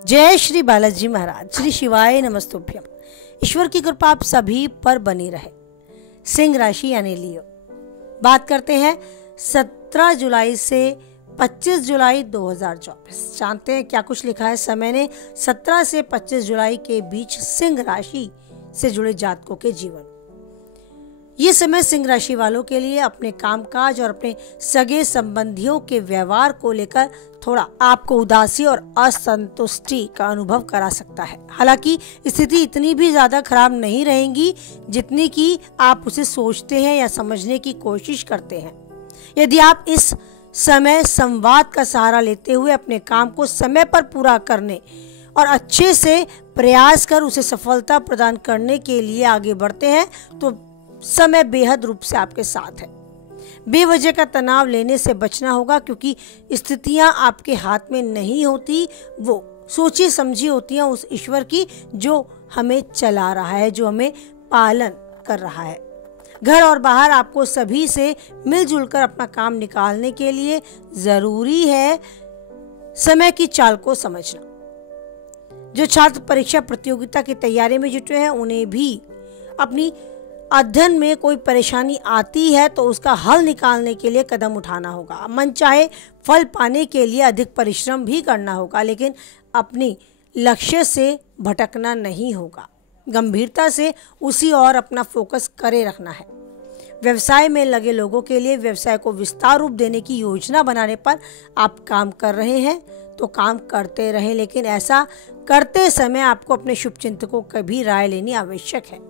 जय श्री बालाजी महाराज, श्री शिवाय नमस्तुभ्यम। ईश्वर की कृपा आप सभी पर बनी रहे। सिंह राशि यानी लियो, बात करते हैं 17 जुलाई से 25 जुलाई 2024। जानते हैं क्या कुछ लिखा है समय ने 17 से 25 जुलाई के बीच सिंह राशि से जुड़े जातकों के जीवन। ये समय सिंह राशि वालों के लिए अपने कामकाज और अपने सगे संबंधियों के व्यवहार को लेकर थोड़ा आपको उदासी और असंतुष्टि का अनुभव करा सकता है। हालांकि स्थिति इतनी भी ज्यादा खराब नहीं रहेगी जितनी कि आप उसे सोचते हैं या समझने की कोशिश करते हैं। यदि आप इस समय संवाद का सहारा लेते हुए अपने काम को समय पर पूरा करने और अच्छे से प्रयास कर उसे सफलता प्रदान करने के लिए आगे बढ़ते हैं तो समय बेहद रूप से आपके साथ है। बेवजह का तनाव लेने से बचना होगा क्योंकि स्थितियां आपके हाथ में नहीं होती, वो सोची समझी होती हैं उस ईश्वर की जो हमें चला रहा है, जो हमें पालन कर रहा है। घर और बाहर आपको सभी से मिलजुल कर अपना काम निकालने के लिए जरूरी है समय की चाल को समझना। जो छात्र परीक्षा प्रतियोगिता की तैयारी में जुटे हैं उन्हें भी अपनी अध्ययन में कोई परेशानी आती है तो उसका हल निकालने के लिए कदम उठाना होगा। मन चाहे फल पाने के लिए अधिक परिश्रम भी करना होगा, लेकिन अपनी लक्ष्य से भटकना नहीं होगा। गंभीरता से उसी और अपना फोकस करे रखना है। व्यवसाय में लगे लोगों के लिए व्यवसाय को विस्तार रूप देने की योजना बनाने पर आप काम कर रहे हैं तो काम करते रहें, लेकिन ऐसा करते समय आपको अपने शुभचिंतकों की भी राय लेनी आवश्यक है।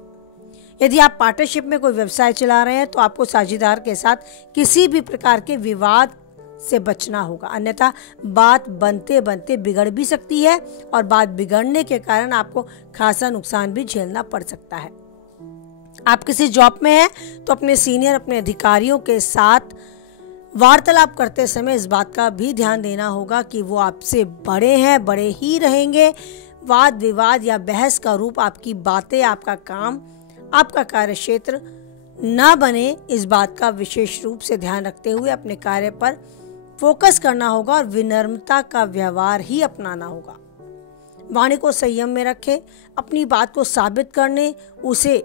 यदि आप पार्टनरशिप में कोई व्यवसाय चला रहे हैं तो आपको साझेदार के साथ किसी भी प्रकार के विवाद से बचना होगा, अन्यथा बात बनते बनते बिगड़ भी सकती है और बात बिगड़ने के कारण आपको खासा नुकसान भी झेलना पड़ सकता है। आप किसी जॉब में हैं तो अपने सीनियर, अपने अधिकारियों के साथ वार्तालाप करते समय इस बात का भी ध्यान देना होगा कि वो आपसे बड़े हैं, बड़े ही रहेंगे। वाद विवाद या बहस का रूप आपकी बातें, आपका काम, आपका कार्य क्षेत्र न बने, इस बात का विशेष रूप से ध्यान रखते हुए अपने कार्य पर फोकस करना होगा और विनम्रता का व्यवहार ही अपनाना होगा। वाणी को संयम में रखें, अपनी बात को साबित करने, उसे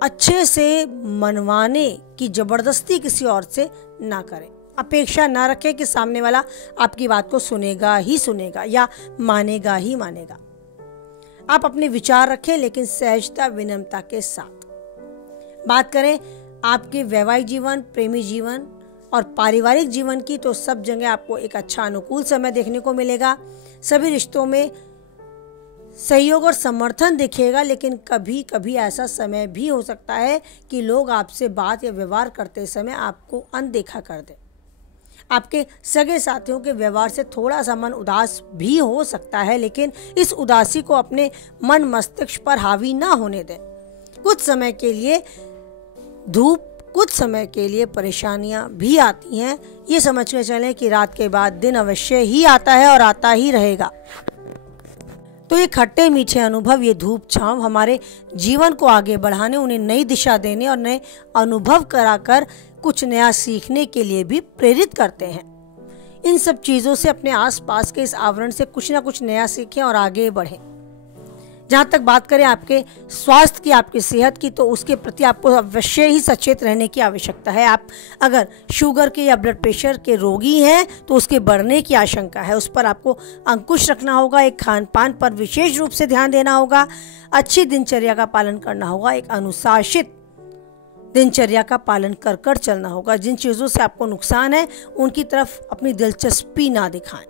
अच्छे से मनवाने की जबरदस्ती किसी और से ना करें। अपेक्षा ना रखें कि सामने वाला आपकी बात को सुनेगा ही सुनेगा या मानेगा ही मानेगा। आप अपने विचार रखें लेकिन सहजता, विनम्रता के साथ। बात करें आपके वैवाहिक जीवन, प्रेमी जीवन और पारिवारिक जीवन की तो सब जगह आपको एक अच्छा अनुकूल समय देखने को मिलेगा। सभी रिश्तों में सहयोग और समर्थन दिखेगा, लेकिन कभी कभी ऐसा समय भी हो सकता है कि लोग आपसे बात या व्यवहार करते समय आपको अनदेखा कर दें। आपके सगे साथियों के व्यवहार से थोड़ा सा मन उदास भी हो सकता है, लेकिन इस उदासी को अपने मन मस्तिष्क पर हावी ना होने दें। कुछ समय के लिए धूप, कुछ समय के लिए परेशानियां भी आती हैं। ये समझ कर चलें कि रात के बाद दिन अवश्य ही आता है और आता ही रहेगा। तो ये खट्टे मीठे अनुभव, ये धूप छांव हमारे जीवन को आगे बढ़ाने, उन्हें नई दिशा देने और नए अनुभव कराकर कुछ नया सीखने के लिए भी प्रेरित करते हैं। इन सब चीज़ों से अपने आसपास के इस आवरण से कुछ ना कुछ नया सीखें और आगे बढ़ें। जहाँ तक बात करें आपके स्वास्थ्य की, आपकी सेहत की, तो उसके प्रति आपको अवश्य ही सचेत रहने की आवश्यकता है। आप अगर शुगर के या ब्लड प्रेशर के रोगी हैं तो उसके बढ़ने की आशंका है, उस पर आपको अंकुश रखना होगा। एक खान पान पर विशेष रूप से ध्यान देना होगा, अच्छी दिनचर्या का पालन करना होगा, एक अनुशासित दिनचर्या का पालन कर कर चलना होगा। जिन चीज़ों से आपको नुकसान है उनकी तरफ अपनी दिलचस्पी ना दिखाएं।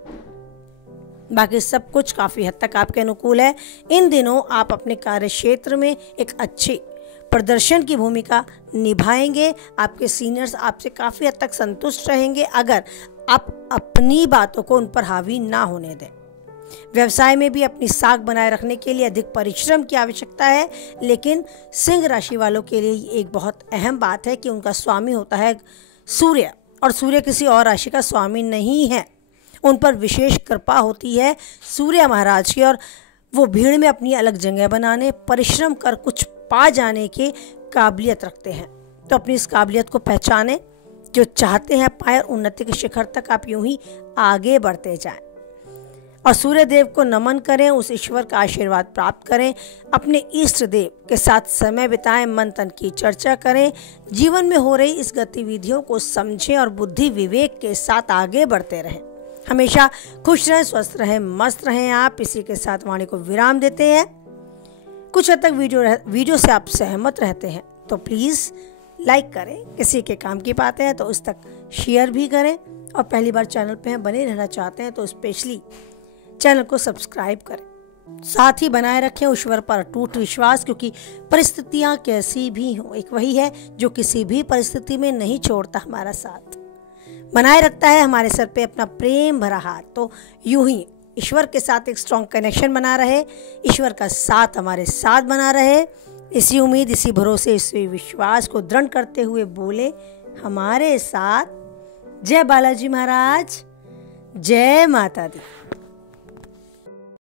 बाकी सब कुछ काफ़ी हद तक आपके अनुकूल है। इन दिनों आप अपने कार्य क्षेत्र में एक अच्छे प्रदर्शन की भूमिका निभाएंगे। आपके सीनियर्स आपसे काफ़ी हद तक संतुष्ट रहेंगे अगर आप अपनी बातों को उन पर हावी ना होने दें। व्यवसाय में भी अपनी साख बनाए रखने के लिए अधिक परिश्रम की आवश्यकता है, लेकिन सिंह राशि वालों के लिए एक बहुत अहम बात है कि उनका स्वामी होता है सूर्य, और सूर्य किसी और राशि का स्वामी नहीं है। उन पर विशेष कृपा होती है सूर्य महाराज की, और वो भीड़ में अपनी अलग जगह बनाने, परिश्रम कर कुछ पा जाने की काबिलियत रखते हैं। तो अपनी इस काबिलियत को पहचानें, जो चाहते हैं पाए, उन्नति के शिखर तक आप यूं ही आगे बढ़ते जाएं। और सूर्य देव को नमन करें, उस ईश्वर का आशीर्वाद प्राप्त करें, अपने इष्ट देव के साथ समय बिताएं, मन तन की चर्चा करें, जीवन में हो रही इस गतिविधियों को समझें और बुद्धि विवेक के साथ आगे बढ़ते रहें। हमेशा खुश रहें, स्वस्थ रहें, मस्त रहें। आप इसी के साथ वाणी को विराम देते हैं। कुछ हद तक वीडियो से आप सहमत रहते हैं तो प्लीज़ लाइक करें, किसी के काम की बातें हैं तो उस तक शेयर भी करें, और पहली बार चैनल पे हैं, बने रहना चाहते हैं तो स्पेशली चैनल को सब्सक्राइब करें। साथ ही बनाए रखें ईश्वर पर अटूट विश्वास, क्योंकि परिस्थितियां कैसी भी हों, एक वही है जो किसी भी परिस्थिति में नहीं छोड़ता हमारा साथ, बनाए रखता है हमारे सर पे अपना प्रेम भरा हाथ। तो यूं ही ईश्वर के साथ एक स्ट्रॉन्ग कनेक्शन बना रहे, ईश्वर का साथ हमारे साथ बना रहे, इसी उम्मीद, इसी भरोसे, इसी विश्वास को दृढ़ करते हुए बोले हमारे साथ जय बालाजी महाराज, जय माता दी।